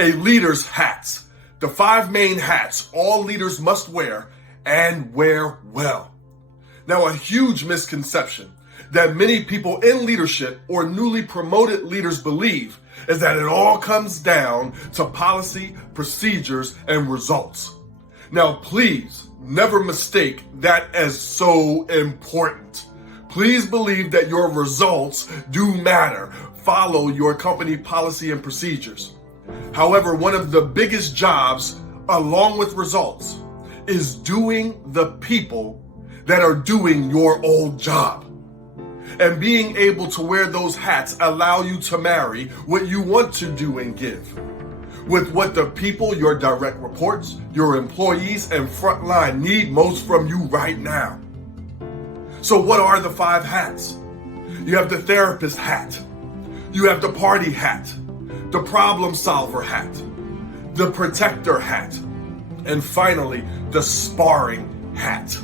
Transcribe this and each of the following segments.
A leader's hats. The 5 main hats all leaders must wear and wear well. Now, a huge misconception that many people in leadership or newly promoted leaders believe is that it all comes down to policy, procedures, and results. Now, please never mistake that as so important. Please believe that your results do matter. Follow your company policy and procedures. However, one of the biggest jobs, along with results, is doing the people that are doing your old job. And being able to wear those hats allow you to marry what you want to do and give with what the people, your direct reports, your employees, and frontline need most from you right now. So what are the 5 hats? You have the therapist hat. You have the party hat, the problem solver hat, the protector hat, and finally, the sparring hat.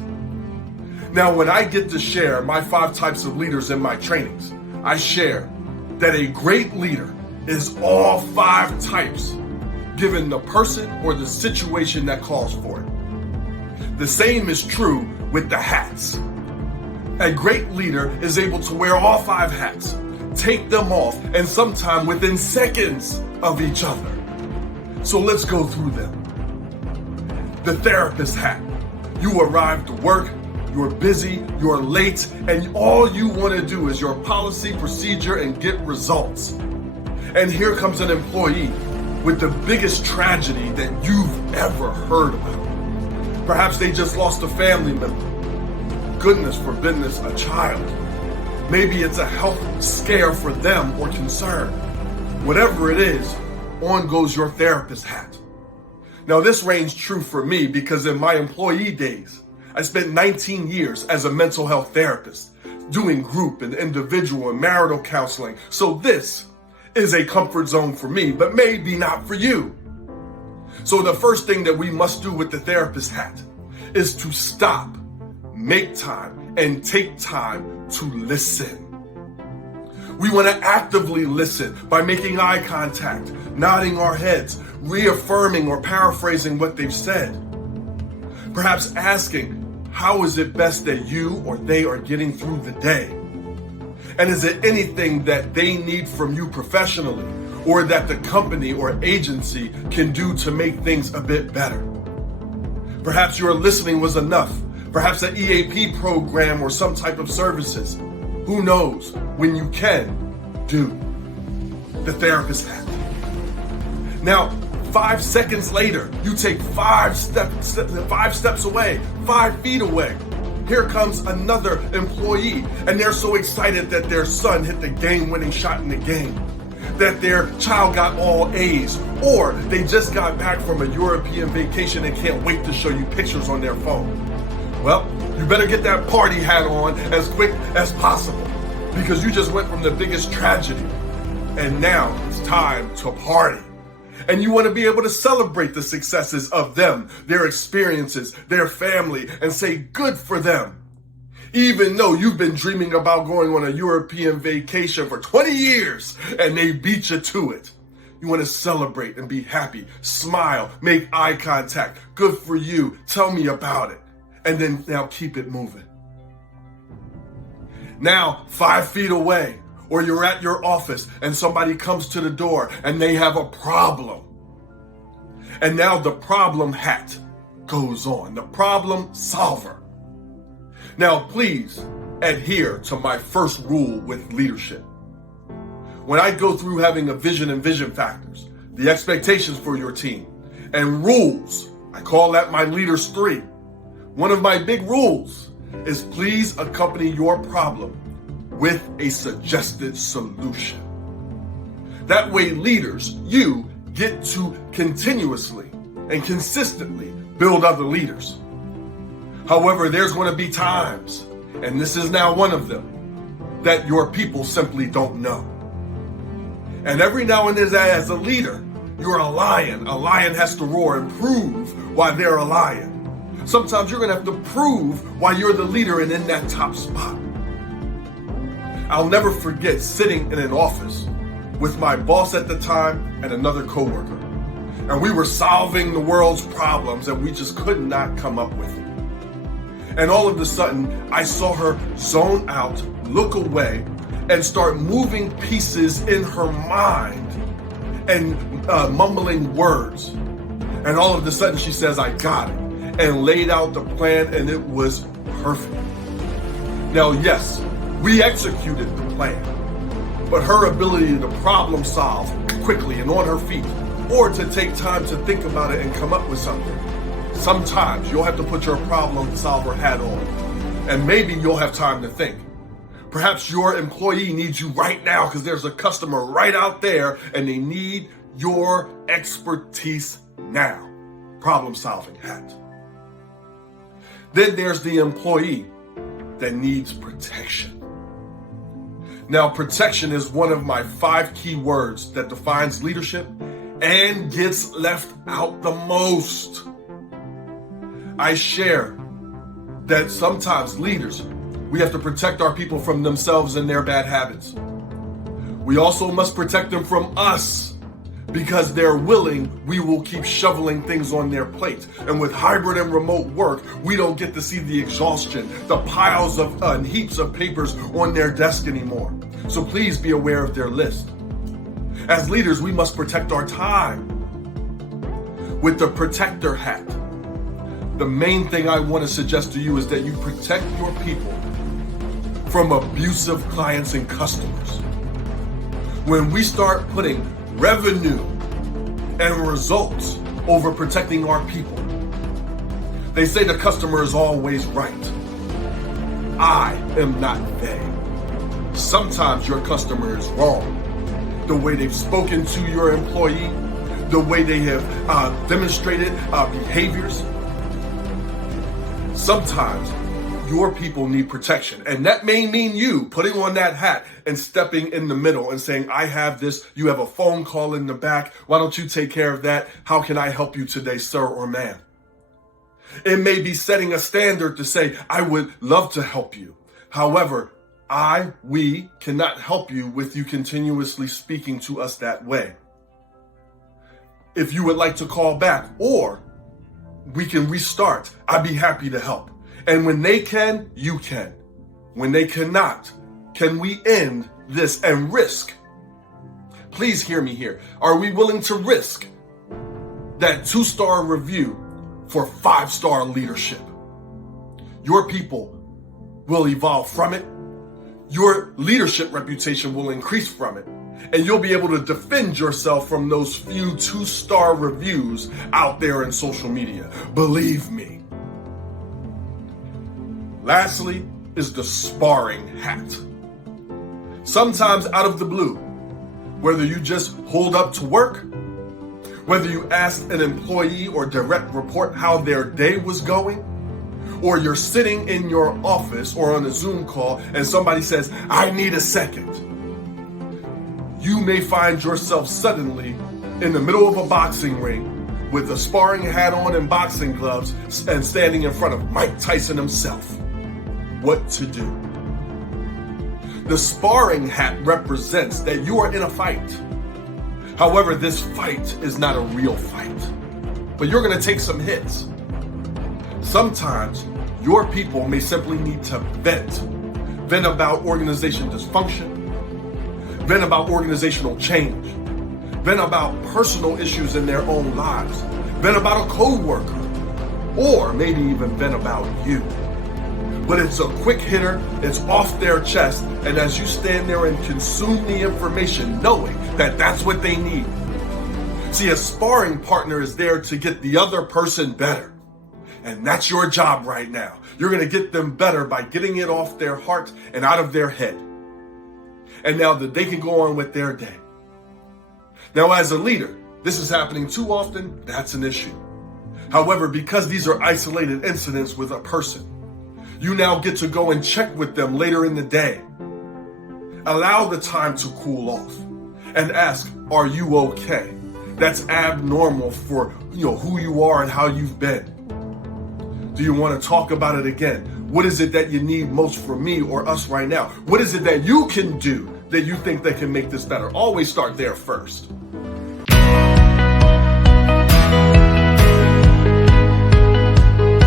Now, when I get to share my 5 types of leaders in my trainings, I share that a great leader is all 5 types, given the person or the situation that calls for it. The same is true with the hats. A great leader is able to wear all 5 hats, take them off, and sometime within seconds of each other. So let's go through them. The therapist hat. You arrive to work, you're busy, you're late, and all you want to do is your policy, procedure, and get results. And here comes an employee with the biggest tragedy that you've ever heard about. Perhaps they just lost a family member. Goodness forbid, a child. Maybe it's a health scare for them or concern. Whatever it is, on goes your therapist hat. Now, this reigns true for me because in my employee days, I spent 19 years as a mental health therapist, doing group and individual and marital counseling. So this is a comfort zone for me, but maybe not for you. So the first thing that we must do with the therapist hat is to stop, make time, and take time to listen. We want to actively listen by making eye contact, nodding our heads, reaffirming or paraphrasing what they've said. Perhaps asking, how is it best that you or they are getting through the day? And is it anything that they need from you professionally or that the company or agency can do to make things a bit better? Perhaps your listening was enough. Perhaps an EAP program or some type of services. Who knows? When you can, do. The therapist hat. Now, 5 seconds later, you take 5 steps away, 5 feet away. Here comes another employee, and they're so excited that their son hit the game-winning shot in the game, that their child got all A's, or they just got back from a European vacation and can't wait to show you pictures on their phone. Well, you better get that party hat on as quick as possible because you just went from the biggest tragedy, and now it's time to party. And you want to be able to celebrate the successes of them, their experiences, their family, and say good for them. Even though you've been dreaming about going on a European vacation for 20 years and they beat you to it. You want to celebrate and be happy, smile, make eye contact. Good for you. Tell me about it. And then now keep it moving. Now, 5 feet away, or you're at your office and somebody comes to the door and they have a problem. And now the problem hat goes on, the problem solver. Now, please adhere to my first rule with leadership. When I go through having a vision and vision factors, the expectations for your team, and rules, I call that my leaders 3. One of my big rules is please accompany your problem with a suggested solution. That way, leaders, you get to continuously and consistently build other leaders. However, there's going to be times, and this is now one of them, that your people simply don't know. And every now and then as a leader, you're a lion. A lion has to roar and prove why they're a lion. Sometimes you're going to have to prove why you're the leader and in that top spot. I'll never forget sitting in an office with my boss at the time and another coworker. And we were solving the world's problems and we just could not come up with it. And all of a sudden, I saw her zone out, look away, and start moving pieces in her mind and mumbling words. And all of a sudden she says, I got it, and laid out the plan, and it was perfect. Now, yes, we executed the plan, but her ability to problem solve quickly and on her feet, or to take time to think about it and come up with something. Sometimes you'll have to put your problem solver hat on, and maybe you'll have time to think. Perhaps your employee needs you right now because there's a customer right out there and they need your expertise now. Problem solving hat. Then there's the employee that needs protection. Now, protection is one of my 5 key words that defines leadership and gets left out the most. I share that sometimes leaders, we have to protect our people from themselves and their bad habits. We also must protect them from us, because they're willing, we will keep shoveling things on their plate. And with hybrid and remote work, we don't get to see the exhaustion, the piles of and heaps of papers on their desk anymore. So please be aware of their list. As leaders, we must protect our time with the protector hat. The main thing I want to suggest to you is that you protect your people from abusive clients and customers. When we start putting revenue and results over protecting our people, they say the customer is always right. I am not they. Sometimes your customer is wrong. The way they've spoken to your employee, the way they have demonstrated behaviors. Sometimes your people need protection. And that may mean you putting on that hat and stepping in the middle and saying, I have this, you have a phone call in the back. Why don't you take care of that? How can I help you today, sir or ma'am? It may be setting a standard to say, I would love to help you. However, we cannot help you with you continuously speaking to us that way. If you would like to call back, or we can restart, I'd be happy to help. And when they can, you can. When they cannot, can we end this and risk? Please hear me here. Are we willing to risk that 2-star review for 5-star leadership? Your people will evolve from it. Your leadership reputation will increase from it. And you'll be able to defend yourself from those few 2-star reviews out there in social media. Believe me. Lastly is the sparring hat. Sometimes out of the blue, whether you just pulled up to work, whether you asked an employee or direct report how their day was going, or you're sitting in your office or on a Zoom call and somebody says, I need a second. You may find yourself suddenly in the middle of a boxing ring with a sparring hat on and boxing gloves and standing in front of Mike Tyson himself. What to do? The sparring hat represents that you are in a fight. However, this fight is not a real fight, but you're going to take some hits. Sometimes your people may simply need to vent about organization dysfunction, vent about organizational change, vent about personal issues in their own lives, vent about a coworker, or maybe even vent about you. But it's a quick hitter, it's off their chest, and as you stand there and consume the information, knowing that that's what they need. See, a sparring partner is there to get the other person better. And that's your job right now. You're going to get them better by getting it off their heart and out of their head. And now that they can go on with their day. Now, as a leader, this is happening too often, that's an issue. However, because these are isolated incidents with a person, you now get to go and check with them later in the day. Allow the time to cool off and ask, are you okay? That's abnormal for who you are and how you've been. Do you want to talk about it again? What is it that you need most from me or us right now? What is it that you can do that you think that can make this better? Always start there first.